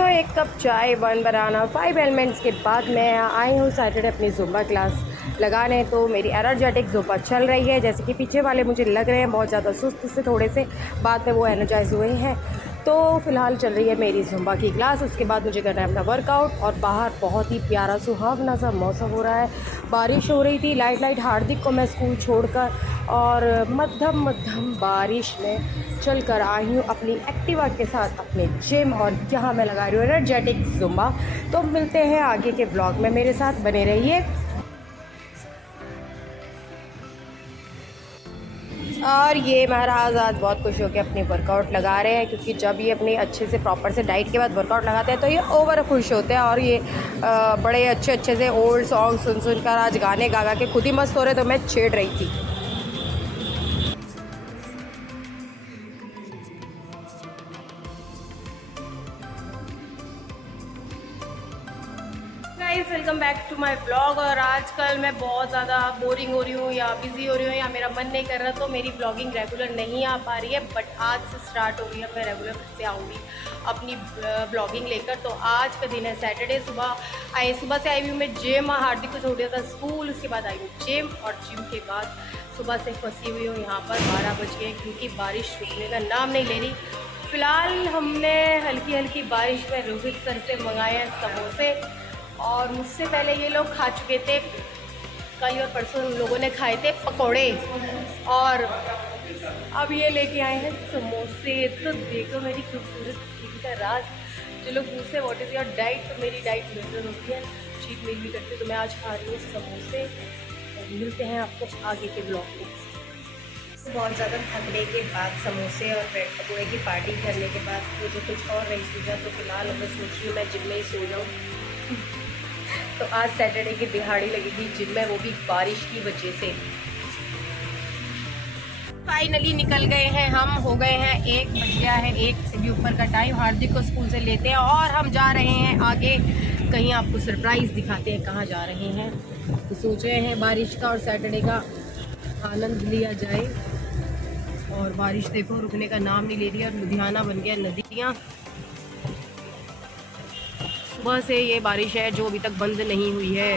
एक कप चाय, 1 बनाना, 5 एलिमेंट्स के बाद मैं आई हूँ सैटरडे अपनी ज़ुम्बा क्लास लगाने। तो मेरी एनर्जेटिक ज़ुम्बा चल रही है, जैसे कि पीछे वाले मुझे लग रहे हैं बहुत ज़्यादा सुस्त से, थोड़े से बाद में वो एनर्जाइज हुए हैं। तो फ़िलहाल चल रही है मेरी ज़ुम्बा की क्लास। उसके बाद मुझे करना है अपना वर्कआउट। और बाहर बहुत ही प्यारा सुहावना सा मौसम हो रहा है, बारिश हो रही थी लाइट लाइट। हार्दिक को मैं स्कूल छोड़कर और मध्यम मध्यम बारिश में चल कर आई हूँ अपनी एक्टिवा के साथ अपने जिम, और यहाँ मैं लगा रही हूँ एनर्जेटिक ज़ुम्बा। तो मिलते हैं आगे के ब्लॉग में, मेरे साथ बने रहिए। और ये महाराज आज बहुत खुश होकर अपनी वर्कआउट लगा रहे हैं, क्योंकि जब ये अपनी अच्छे से प्रॉपर से डाइट के बाद वर्कआउट लगाते हैं तो ये ओवर खुश होते हैं। और ये बड़े अच्छे से ओल्ड सॉन्ग सुन सुनकर आज गाने गा गा के खुद ही मस्त हो रहे, तो मैं छेड़ रही थी। Guys welcome back to my blog. और आजकल मैं बहुत ज़्यादा बोरिंग हो रही हूँ या बिज़ी हो रही हूँ या मेरा मन नहीं कर रहा, तो मेरी ब्लॉगिंग रेगुलर नहीं आ पा रही है। बट आज से स्टार्ट हो गई है, मैं रेगुलर फिर से आऊँगी अपनी ब्लॉगिंग लेकर। तो आज का दिन है सैटरडे। सुबह से आई हुई मैं जिम, हार्दिक को छोड़ दिया था स्कूल, उसके बाद आई हूँ जिम, और जिम के बाद सुबह से फंसी हुई हूँ यहाँ पर। 12 बज गए क्योंकि बारिश रुकने का नाम नहीं ले रही। फ़िलहाल हमने हल्की हल्की बारिश में रोहित सर से मंगाए हैं समोसे, और मुझसे पहले ये लोग खा चुके थे। कल और परसों उन लोगों ने खाए थे पकोड़े, और अब ये लेके आए हैं समोसे। तो देखो मेरी खूबसूरत स्किन का राज। जो लोग पूछते व्हाट इज़ योर डाइट, तो मेरी डाइट मेजर होती है, चीट मील भी करती है। तो मैं आज खा रही हूँ समोसे, और मिलते हैं आपको आगे के ब्लॉग में। बहुत ज़्यादा थकने के बाद समोसे और ब्रेड पकौड़े की पार्टी करने के बाद मुझे कुछ और नहीं सूझा, तो फिलहाल मैं सोच रही हूँ मैं जिम में ही सो जाऊँ। तो आज सैटरडे की दिहाड़ी लगेगी जिम में, वो भी बारिश की वजह से। फाइनली निकल गए हैं हम, हो गए हैं 1 बज गया है, 1 से भी ऊपर का टाइम। हार्दिक को स्कूल से लेते हैं और हम जा रहे हैं आगे कहीं, आपको सरप्राइज़ दिखाते हैं कहाँ जा रहे हैं। तो सोच रहे हैं बारिश का और सैटरडे का आनंद लिया जाए। और बारिश देखो रुकने का नाम नहीं ले रही है, और लुधियाना बन गया नदियाँ। सुबह से ये बारिश है जो अभी तक बंद नहीं हुई है।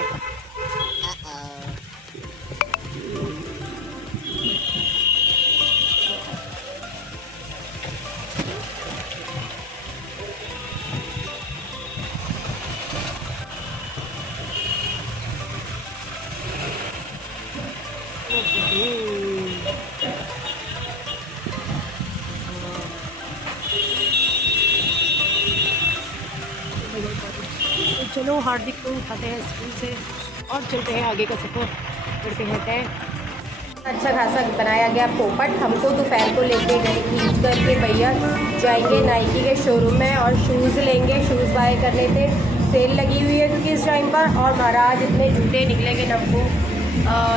तो चलो हार्दिक को उठाते हैं स्कूल से और चलते हैं आगे का सफ़र करते हैं तय। अच्छा खासा बनाया गया पोपट। हमको दोपहर को लेके गए खींच करके, भैया जाएंगे नाइकी के शोरूम में और शूज़ लेंगे, शूज़ बाय करने थे, सेल लगी हुई है क्योंकि इस टाइम पर। और महाराज इतने जूते निकलेंगे ना, हमको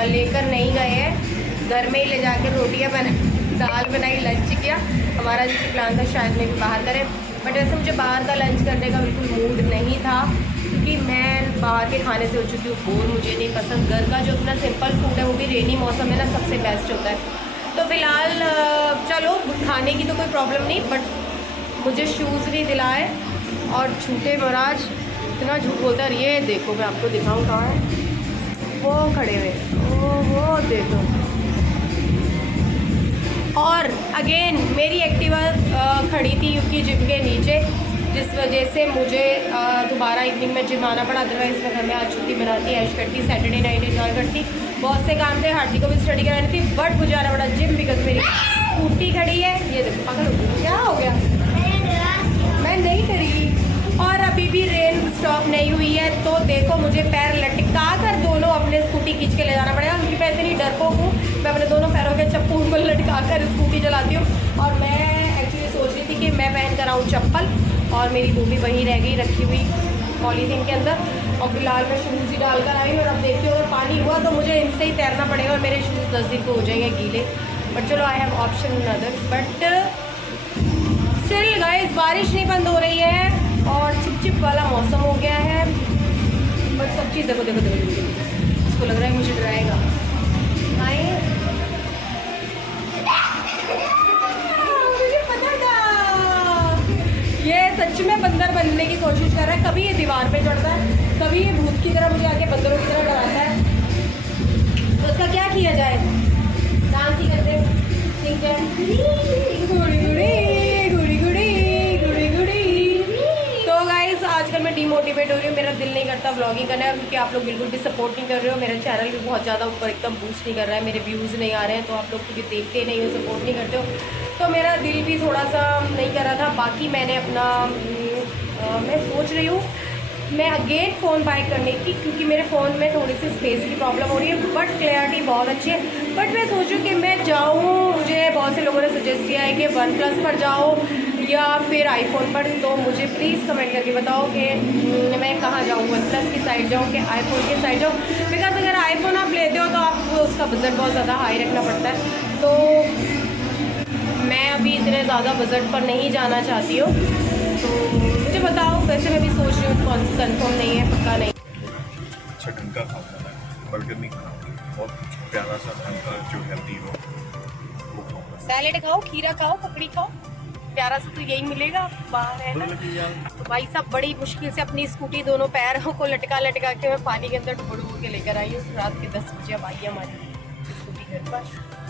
लेकर नहीं गए हैं, घर में ही ले जाकर रोटियाँ दाल बनाई, लंच किया। हमारा जो प्लान था शायद में भी बाहर करें, बट वैसे मुझे बाहर का लंच करने का बिल्कुल मूड नहीं था, क्योंकि मैं बाहर के खाने से हो चुकी हूँ बोर, मुझे नहीं पसंद। घर का जो अपना सिंपल फूड है, वो भी रेनी मौसम में ना सबसे बेस्ट होता है। तो फ़िलहाल चलो खाने की तो कोई प्रॉब्लम नहीं, बट मुझे शूज़ नहीं दिलाए और झूठे महाराज इतना झूठ बोलता है। ये देखो मैं आपको दिखाऊँ कहाँ है वो खड़े हुए, वो देखो। और अगेन मेरी एक्टिवा खड़ी थी क्योंकि जिम के नीचे, जिस वजह से मुझे दोबारा इवनिंग में जिम आना पड़ा। अदरवाइज़ मैं घर में आज छुट्टी बनाती, ऐश करती, सैटरडे नाइट एंजॉय करती। बहुत से काम थे, हार्दिक को भी स्टडी करानी थी, बट मुझे आना पड़ा जिम बिकॉज मेरी स्कूटी खड़ी है। ये देखो पागल हो गई, क्या हो गया, मैं नहीं डरी। और अभी भी रेन स्टॉप नहीं हुई है, तो देखो मुझे पैर लटका कर दोनों अपने स्कूटी खींच के ले जाना पड़ेगा, क्योंकि मैं इतनी डरपोक हूँ। मैं अपने दोनों पैरों के चप्पू को लटका कर स्कूटी चलाती हूँ। और मैं एक्चुअली सोच रही थी कि मैं पहन कर आऊँ चप्पल, और मेरी बूबी वहीं रह गई रखी हुई पॉलीथीन के अंदर। और फिलहाल मैं शूज़ ही डाल कर आई, और अब देखती हूँ अगर पानी हुआ तो मुझे इनसे ही तैरना पड़ेगा, और मेरे शूज़ 10 दिन को हो जाएंगे गीले। बट चलो I have option in others. But still guys बारिश नहीं बंद हो रही है, और चिपचिप वाला मौसम हो गया है। बट सब चीज़ देखो देखो देखो देखो, इसको लग रहा है मुझे डराएगा। मुझे पता था ये सच सच में बंदर बनने की कोशिश कर रहा है। कभी ये दीवार पे चढ़ता है, कभी ये भूत की तरह मुझे आके बंदरों की तरह डराता है। तो उसका क्या किया जाए? डांस ही करते ठीक है। गुड़ी गुड़ी गुड़ी गुड़ी गुड़ी गुड़ी। तो गाइस आजकल मैं डिमोटिवेट हो रही हूँ, मेरा दिल नहीं करता व्लॉगिंग करना है, क्योंकि आप लोग बिल्कुल भी सपोर्ट नहीं कर रहे हो। मेरा चैनल भी बहुत ज़्यादा ऊपर एकदम बूस्ट नहीं कर रहा है, मेरे व्यूज़ नहीं आ रहे हैं, तो आप लोग क्योंकि देखते नहीं हो, सपोर्ट नहीं करते हो, तो मेरा दिल भी थोड़ा सा नहीं कर रहा था। बाकी मैंने अपना मैं सोच रही हूँ मैं अगेन फ़ोन बाय करने की, क्योंकि मेरे फ़ोन में थोड़ी सी स्पेस की प्रॉब्लम हो रही है, बट क्लैरिटी बहुत अच्छी है। बट मैं सोचूं कि मैं जाऊँ, मुझे बहुत से लोगों ने सजेस्ट किया है कि OnePlus पर जाओ या फिर आईफोन पर। तो मुझे प्लीज़ कमेंट करके बताओ कि मैं कहाँ जाऊँ, OnePlus की साइड जाऊँ कि आईफोन की साइड जाऊँ। बिकॉज अगर आईफोन आप लेते हो तो आपको उसका बजट बहुत ज़्यादा हाई रखना पड़ता है, तो मैं अभी इतने ज़्यादा बजट पर नहीं जाना चाहती हूँ। तो मुझे बताओ, वैसे मैं भी सोच रही हूँ, कंफर्म नहीं है, पक्का नहीं। अच्छा ढंग का खाऊंगा मैं, बर्गर नहीं खाऊंगा, बहुत प्यारा सा ढंग का जो हेल्दी हो वो खाऊंगा। सैलेड खाओ, खीरा खाओ, ककड़ी खाओ, प्यारा सा तो यही मिलेगा बाहर, है ना। तो भाई साहब बड़ी मुश्किल से अपनी स्कूटी दोनों पैरों को लटका लटका के मैं पानी के अंदर डुबो के लेकर आई हूँ। रात के 10 बजे अब आई है हमारी स्कूटी घर पर।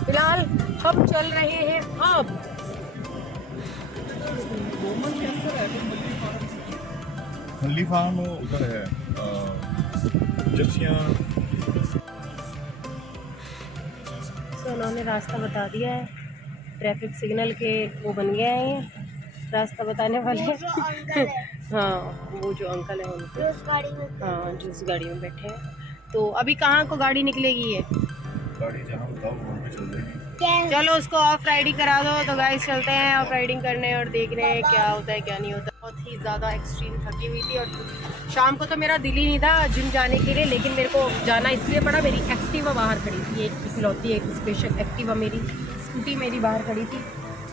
फिलहाल हम चल रहे हैं अब हल्दी फार्म उधर है, जसिया। तो उन्होंने रास्ता बता दिया है, ट्रैफिक सिग्नल के वो बन गए हैं ये रास्ता बताने वाले। हाँ वो जो अंकल है उनको, हाँ जो उस गाड़ी में बैठे हैं। तो अभी कहाँ को गाड़ी निकलेगी ये? गाड़ी जहाँ बताओ वहाँ पे चल जाएगी। चलो उसको ऑफ राइडिंग करा दो। तो गाइस चलते हैं ऑफ राइडिंग करने और देख रहे हैं क्या होता है क्या नहीं होता। बहुत ही ज़्यादा एक्सट्रीम थकी हुई थी, और शाम को तो मेरा दिल ही नहीं था जिम जाने के लिए, लेकिन मेरे को जाना इसलिए पड़ा, मेरी एक्टिवा बाहर खड़ी थी, एक इकलौती एक स्पेशल एक्टिवा मेरी, स्कूटी मेरी बाहर खड़ी थी,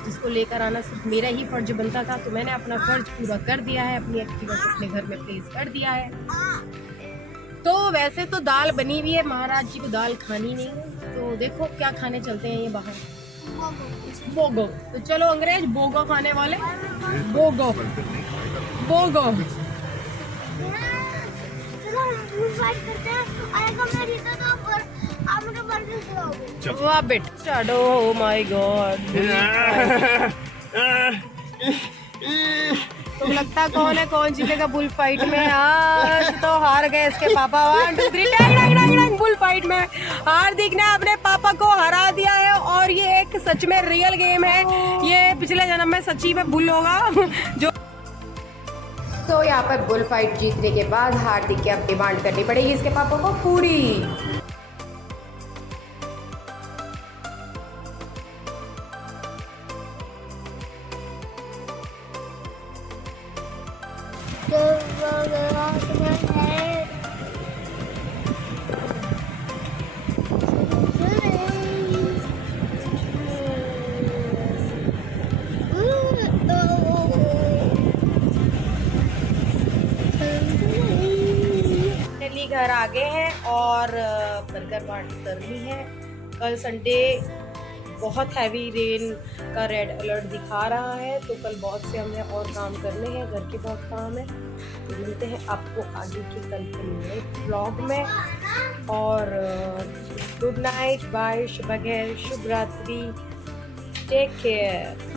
जिसको लेकर आना सिर्फ मेरा ही फ़र्ज बनता था। तो मैंने अपना फ़र्ज पूरा कर दिया है, अपनी एक्टिवा को अपने घर में प्लेस कर दिया है। तो वैसे तो दाल बनी हुई है, महाराज जी को दाल खानी नहीं है, तो देखो क्या खाने चलते हैं ये बाहर। बोगो, तो चलो अंग्रेज बोगो खाने वाले, बोगो बोगो। वाह बेटा स्टार्टो, ओ माय गॉड। तो लगता कौन है कौन जीतेगा बुल फाइट में? आज तो हार गए इसके पापा। 1 2 3 dang dang dang dang. Bull fight में हार्दिक ने अपने पापा को हरा दिया है, और ये एक सच में रियल गेम है, ये पिछले जन्म में सच्ची में बुल होगा जो। तो यहाँ पर बुल फाइट जीतने के बाद हार्दिक की अब डिमांड करनी पड़ेगी इसके पापा को पूरी। घर आ गए हैं और बर्गर बांट करनी है। कल संडे बहुत हैवी रेन का रेड अलर्ट दिखा रहा है, तो कल बहुत से हमें और काम करने हैं, घर के बहुत काम है। तो मिलते हैं आपको आगे के कल के नए व्लॉग में, और गुड नाइट, बाय, शुभ खैर, शुभ रात्रि, टेक केयर।